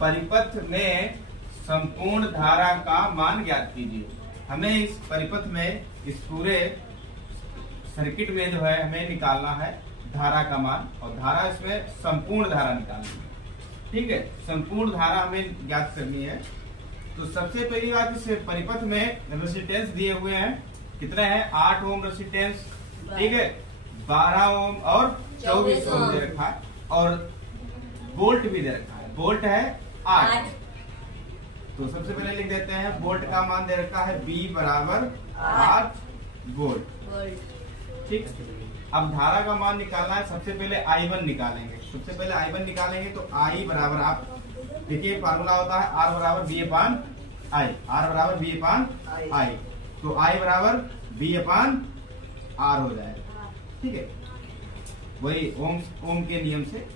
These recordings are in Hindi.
परिपथ में संपूर्ण धारा का मान ज्ञात कीजिए। हमें इस परिपथ में, इस पूरे सर्किट में जो है हमें निकालना है धारा का मान, और धारा इसमें संपूर्ण धारा निकालनी है। ठीक है, संपूर्ण धारा हमें ज्ञात करनी है। तो सबसे पहली बात, इस परिपथ में रेजिस्टेंस दिए हुए हैं, कितने हैं? 8 ओम रेजिस्टेंस, ठीक है, 12 ओम और 24 ओम दे रखा है, और वोल्ट भी दे रखा है। वोल्ट है 8। तो सबसे पहले लिख देते हैं, वोल्ट का मान दे रखा है V बराबर 8 वोल्ट। ठीक, अब धारा का मान निकालना है। सबसे पहले I1 निकालेंगे। सबसे पहले I1 निकालेंगे तो I बराबर, आप देखिए फार्मूला होता है R बराबर V अपान I। R बराबर V अपान I, तो I बराबर V अपान R हो जाएगा। ठीक है, वही ओम के नियम से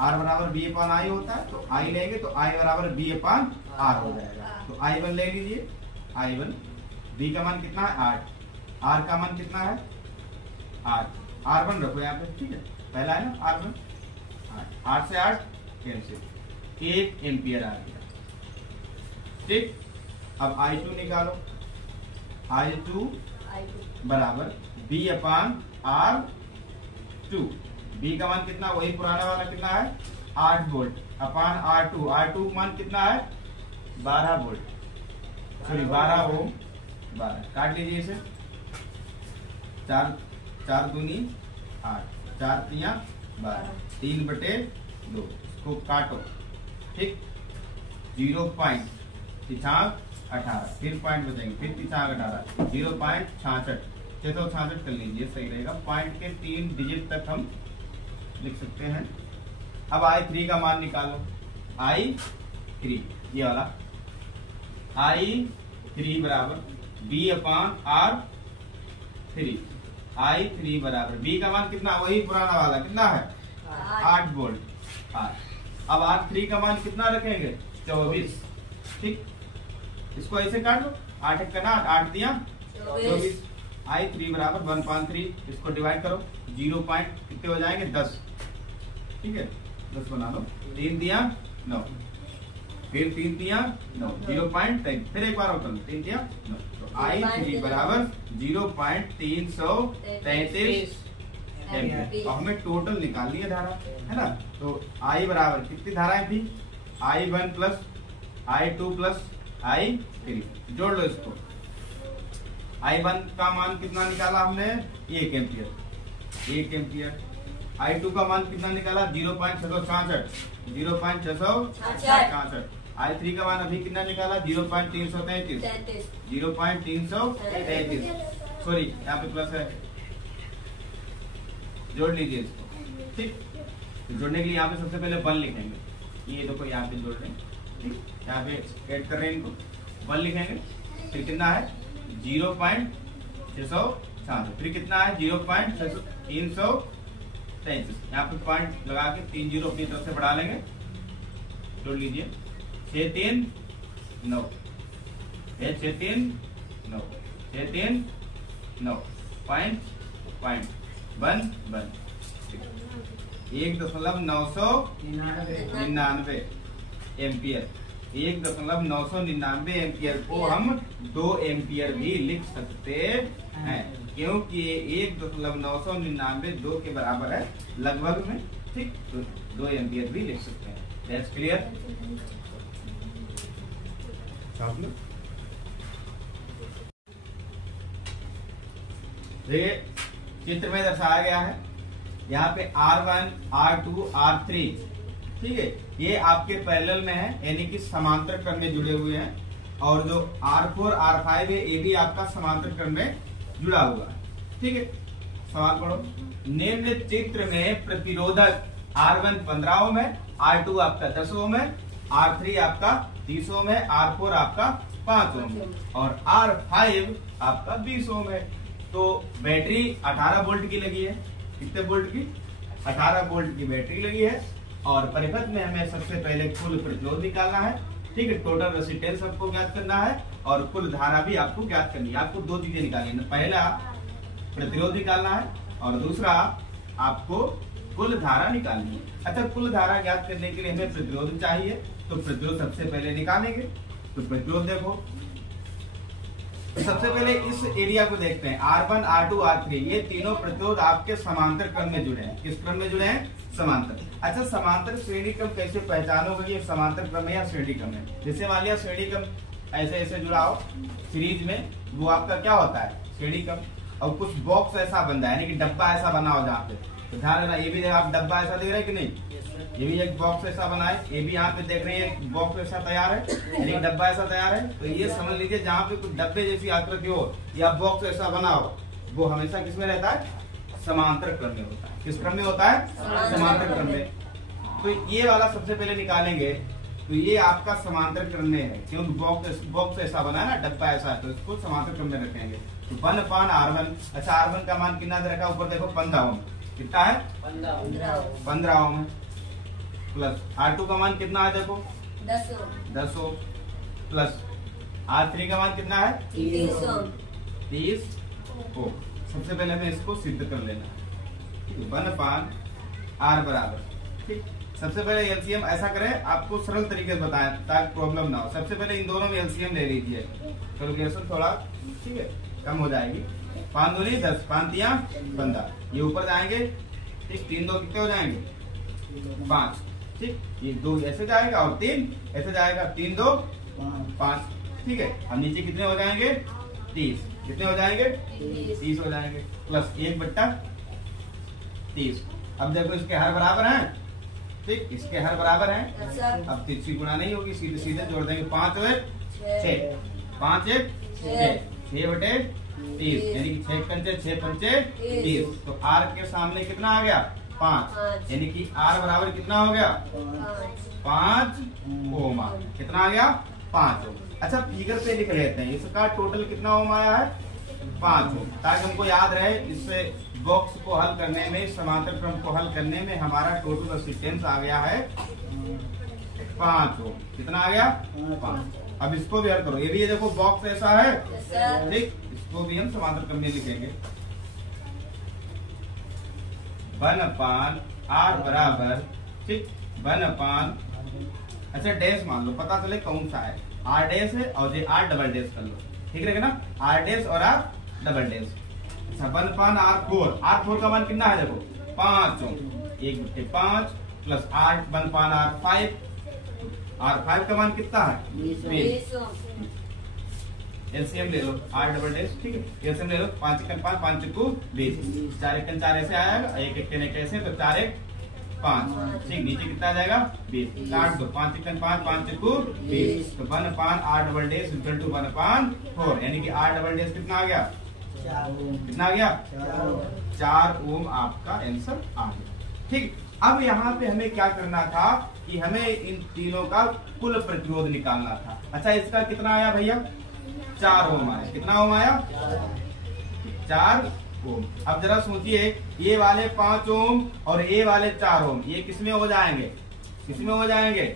R बराबर V अपान I होता है, तो I लेंगे तो I बराबर V अपान R हो जाएगा। तो I1 ले लीजिए। I1, V का मान कितना है? 8। R का मान कितना है? 8। R1 रखो यहाँ पे, ठीक है, पहला है ना R1। 8 से 8 कैंसिल, 1 एम्पियर आ गया। ठीक, अब I2 निकालो। I2 बराबर V अपान R2। V का मान कितना? वही पुराना वाला कितना है? 8 वोल्ट अपान R2। R2 का मान कितना है? 12 वोल्ट, सॉरी 12 ओम। 12 काट लीजिए इसे। 4 दूनी 8, 4 तिया 12, 3/2 इसको काटो। ठीक, 0.18, फिर पॉइंट बचेंगे, फिर 18, 0.66, 666 कर लीजिए, सही रहेगा। पॉइंट के 3 डिजिट तक हम लिख सकते हैं। अब I3 का मान निकालो। I3 ये वाला, I3 बराबर V अपान R3। I3 बराबर V का मान कितना? वही पुराना वाला कितना है? 8 वोल्ट। अब R3 का मान कितना रखेंगे? 24। ठीक, इसको ऐसे काट लो, 8 1 का 8 दिया 24। I3 बराबर 1/3, इसको डिवाइड करो, 0 पॉइंट कितने हो जाएंगे? 10। ठीक है, 10 बना लो। 3 दिया 9, फिर 3 दिया 9, 0.3, फिर एक बार और कर लो, 3 दिया 9। तो I3 बराबर 0.333 एम्पियर। और हमें टोटल निकालनी है धारा, है ना। तो I बराबर कितनी धाराएं थी? I1 plus I2 plus I3, जोड़ लो इसको। I1 का मान कितना निकाला हमने? 1 एम्पियर। I2 का मान कितना निकाला? 0.666, 0.666। I3 का मान अभी कितना निकाला? 0.333, 0.333। सॉरी, यहाँ पे प्लस है, जोड़ लीजिए इसको। ठीक, तो जोड़ने के लिए यहाँ पे सबसे पहले 1 लिखेंगे। ये देखो यहाँ पे जोड़ रहे हैं, ठीक, यहाँ पे ऐड कर रहे हैं इनको, 1 लिखेंगे। फिर कितना है? 0.666, फिर कितना है? 0.333। यहाँ पे पॉइंट लगा के 3 0 अपनी तरफ से बढ़ा लेंगे, जोड़ लीजिए। 6 3 9, 6 3 9, 6 3 9, पॉइंट 1 1.999 एम्पियर। 1.999 एम्पियर को हम 2 एम्पियर भी लिख सकते हैं, क्योंकि 1.999 2 के बराबर है लगभग में। ठीक, तो 2 एम्पियर भी लिख सकते हैं। That's clear. देखिए चित्र में दर्शाया गया है, यहाँ पे R1, R2, R3, ठीक है, ये आपके पैरेलल में है, यानी कि समांतर क्रम में जुड़े हुए हैं। और जो R4, R5 है, ये भी आपका समांतर क्रम में जुड़ा हुआ है। ठीक है, सवाल पढ़ो। निम्न चित्र में प्रतिरोधक R1 15 ओम है, R2 आपका 10 ओम है, R3 आपका 30 ओम है, R4 आपका 5 ओम है, और R5 आपका 20 ओम है। तो बैटरी 18 वोल्ट की लगी है। कितने वोल्ट की? 18 वोल्ट की बैटरी लगी है। और परिपथ में हमें सबसे पहले कुल प्रतिरोध निकालना है। ठीक है, टोटल रेजिस्टेंस आपको ज्ञात करना है और कुल धारा भी आपको ज्ञात करनी है। आपको 2 चीजें निकालनी है, पहला प्रतिरोध निकालना है और दूसरा आपको कुल धारा निकालनी है। अच्छा, कुल धारा ज्ञात करने के लिए हमें प्रतिरोध चाहिए, तो प्रतिरोध सबसे पहले निकालेंगे। तो प्रतिरोध देखो, तो सबसे पहले इस एरिया को देखते हैं। R1, R2, R3 ये तीनों प्रतिरोध आपके समांतर क्रम में जुड़े हैं। किस क्रम में जुड़े हैं? समांतर। अच्छा, समांतर श्रेणी क्रम कैसे पहचानोगे ये समांतर क्रम है या श्रेणी क्रम है? जैसे मान लिया श्रेणी क्रम ऐसे ऐसे जुड़ा हो सीरीज में, वो आपका क्या होता है? श्रेणी क्रम। और कुछ बॉक्स ऐसा बन रहा है, यानी कि डब्बा ऐसा बना हो जहाँ पे, तो ध्यान रखना, ये भी आप डब्बा ऐसा देख रहे हैं कि नहीं? ये भी एक बॉक्स ऐसा बना है, ये भी यहाँ पे देख रहे हैं बॉक्स ऐसा तैयार है, यानी डब्बा ऐसा तैयार है। तो ये समझ लीजिए जहाँ पे कुछ डब्बे जैसी आकृति हो या बॉक्स ऐसा बना हो, वो हमेशा किसमें रहता है? समांतर क्रम में होता है। किस क्रम में होता है? समांतर क्रम में। तो ये वाला सबसे पहले निकालेंगे, तो ये आपका समांतर क्रम में है, क्योंकि बॉक्स ऐसा बना है ना, डब्बा ऐसा है, तो इसको समांतर क्रम में रखेंगे। तो 1/R1। अच्छा, R1 का मान कितना रखा? ऊपर देखो 15 ओम। कितना है? 15 ओम है। प्लस R2 का मान कितना है? देखो 10 ओम। प्लस R3 का मान कितना है? 30 ओम। सबसे पहले हमें इसको सिद्ध कर लेना है। 1/R बराबर, ठीक। सबसे पहले एलसीएम ऐसा करें, आपको सरल तरीके से बताएं ताकि प्रॉब्लम ना हो। सबसे पहले इन दोनों में एलसीएम ले लीजिए, कैलकुलेशन थोड़ा ठीक है कम हो जाएगी। 5 दूनी 10, 5 तिया 15, ये ऊपर जाएंगे, ठीक। 3 2 कितने हो जाएंगे? 5, ठीक। ये 2 ऐसे जाएगा और 3 ऐसे जाएगा, 3 2 5, ठीक है। अब नीचे कितने हो जाएंगे? 30। कितने हो जाएंगे? 30 हो जाएंगे। प्लस 1/30। अब देखो इसके हर बराबर हैं, ठीक। इसके हर बराबर हैं। अब तीसरी गुणा नहीं होगी, सीधे सीधे जोड़ देंगे। 5 और 6, 5 1 6, 6/30, यानी कि 6 पंचे 6 पंचे 30। तो R के सामने कितना आ गया? 5, यानी कि R बराबर कितना हो गया? 5 ओम। कितना आ गया? 5 ओम। अच्छा, फिगर पे लिख लेते हैं, इसका टोटल कितना ओम आया है? 5 ओम, ताकि हमको याद रहे। इससे बॉक्स को हल करने में, समांतर क्रम को हल करने में हमारा टोटल रेजिस्टेंस आ गया है 5 ओम। कितना आ गया? 5। अब इसको भी हल करो। ये भी ये देखो बॉक्स ऐसा है, ठीक। इसको भी हम समांतर क्रम में लिखेंगे। 1/R बराबर, ठीक। 1/, अच्छा डैश मान लो, पता चले कौन सा है। R डैश है और ये R डबल डैश कर लो, ठीक रहेगा ना? R डैश और R डबल डैश। अच्छा, 1/R4। R4 का मान कितना है? देखो 5 ओम। 1/5 प्लस 1/R5। R5 का मान कितना है? 20 ओम। एलसीएम ले लो, R डबल डैश, ठीक है। एलसीएम ले लो, 5 1 5, 5 2 20, 4 1 4 ऐसे आएगा, 1 1 1 ऐसे, तो 4 1 5, ठीक। नीचे कितना आ जाएगा? 20। काट दो, 5 1 5, 5 2 20। तो 1/R double dash equal to 1/4, यानी कि R डबल डैश कितना आ गया? कितना आ गया? 4 ओम आपका आंसर आ गया, ठीक। अब यहाँ पे हमें क्या करना था कि हमें इन तीनों का कुल प्रतिरोध निकालना था। अच्छा, इसका कितना आया भैया? 4 ओम आया। कितना ओम आया? 4 ओम। अब जरा सोचिए, ये वाले 5 ओम और ये वाले 4 ओम, ये किसमें हो जाएंगे? किसमें हो जाएंगे?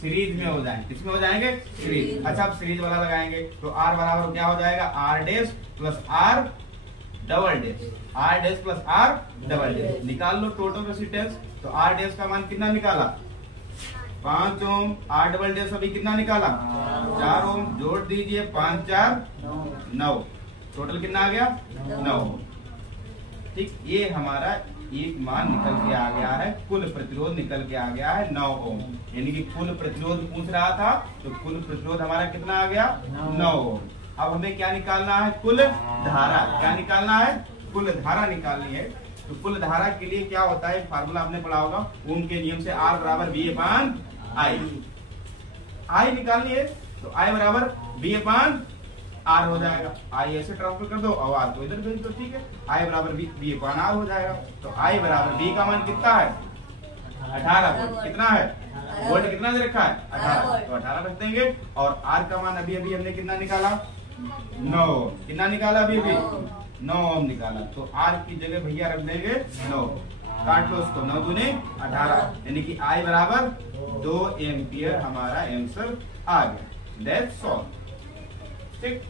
सीरीज में हो जाएंगे। किसमें हो जाएंगे? सीरीज। अच्छा, अब सीरीज वाला लगाएंगे, तो R बराबर क्या हो जाएगा? R dash plus R double dash. R dash plus R double dash. निकाल लो टोटल रेजिस्टेंस। तो R डैश का मान कितना निकाला? 5 ओम। R डबल डैश अभी कितना निकाला? 4 ओम। जोड़ दीजिए, 5 4 9, टोटल कितना आ गया? 9, ठीक। ये हमारा एक मान निकल के आ गया है, कुल प्रतिरोध निकल के आ गया है 9 ओम। यानी कि कुल प्रतिरोध पूछ रहा था, तो कुल प्रतिरोध हमारा कितना आ गया? 9 ओम। अब हमें क्या निकालना है? कुल धारा। क्या निकालना है? कुल धारा निकालनी है। तो कुल धारा के लिए क्या होता है? फार्मूला आपने पढ़ा होगा, ओम के नियम से। R बराबर V/I। I निकालनी है, तो I बराबर V/R हो जाएगा। I ऐसे ट्रांसफर कर दो और R को इधर भेज दो, ठीक है। I बराबर V/R हो जाएगा। तो I बराबर V का मान कितना है? 18 वोल्ट। कितना है? वोल्ट कितना दे रखा है? 18। तो 18 रख देंगे। और R का मान अभी अभी हमने कितना निकाला? 9। कितना निकाला? अभी 9 ओम निकाला। तो R की जगह भैया रख देंगे 9। काट लो उसको, 9 दूनी 18, यानी कि I बराबर 2 एम्पियर हमारा आंसर आ गया। दैट्स ऑल, ठीक।